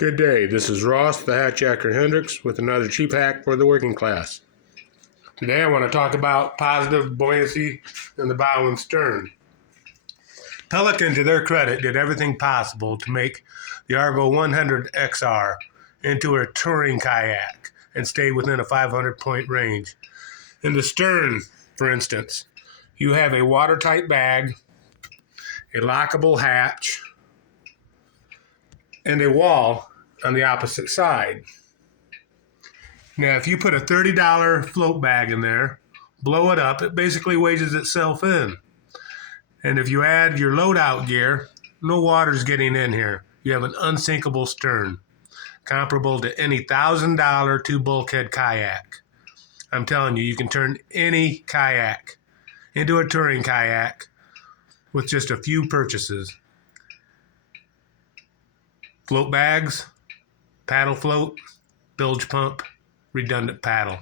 Good day, this is Ross, the hatch Yakker Hendricks, with another cheap hack for the working class. Today I want to talk about positive buoyancy in the bow and stern. Pelican, to their credit, did everything possible to make the Argo 100 XR into a touring kayak and stay within a 500-point range. In the stern, for instance, you have a watertight bag, a lockable hatch, and a wall on the opposite side. Now, if you put a $30 float bag in there, blow it up, it basically wedges itself in. And if you add your loadout gear, no water's getting in here. You have an unsinkable stern, comparable to any $1,000 two-bulkhead kayak. I'm telling you, you can turn any kayak into a touring kayak with just a few purchases. Float bags, paddle float, bilge pump, redundant paddle.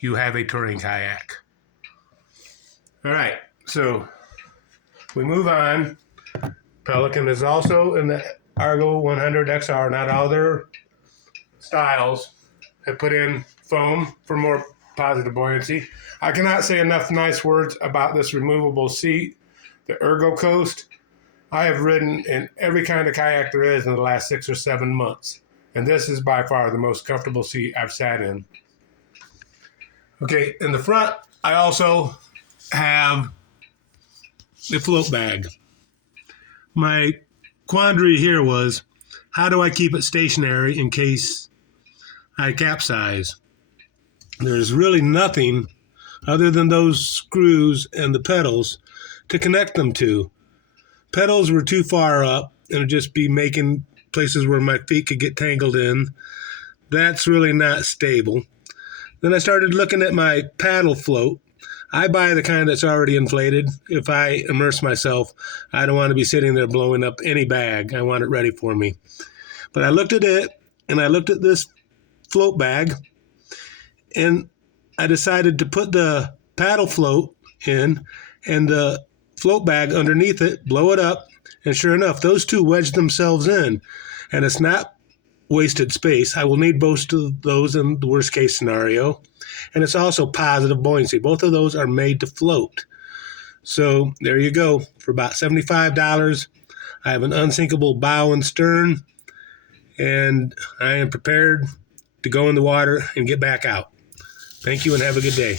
You have a touring kayak. All right, so we move on. Pelican is also in the Argo 100 XR. Not all their styles have put in foam for more positive buoyancy. I cannot say enough nice words about this removable seat, the Ergo Coast. I have ridden in every kind of kayak there is in the last 6 or 7 months, and this is by far the most comfortable seat I've sat in. Okay, in the front, I also have the float bag. My quandary here was, how do I keep it stationary in case I capsize? There's really nothing other than those screws and the pedals to connect them to. Pedals were too far up and would just be making places where my feet could get tangled in. That's really not stable. Then I started looking at my paddle float. I buy the kind that's already inflated. If I immerse myself, I don't want to be sitting there blowing up any bag. I want it ready for me. But I looked at it, and I looked at this float bag, and I decided to put the paddle float in and the float bag underneath it, blow it up, and sure enough, those two wedged themselves in, and it's not wasted space. I will need both of those in the worst case scenario, and it's also positive buoyancy. Both of those are made to float. So there you go. For about $75, I have an unsinkable bow and stern, and I am prepared to go in the water and get back out. Thank you and have a good day.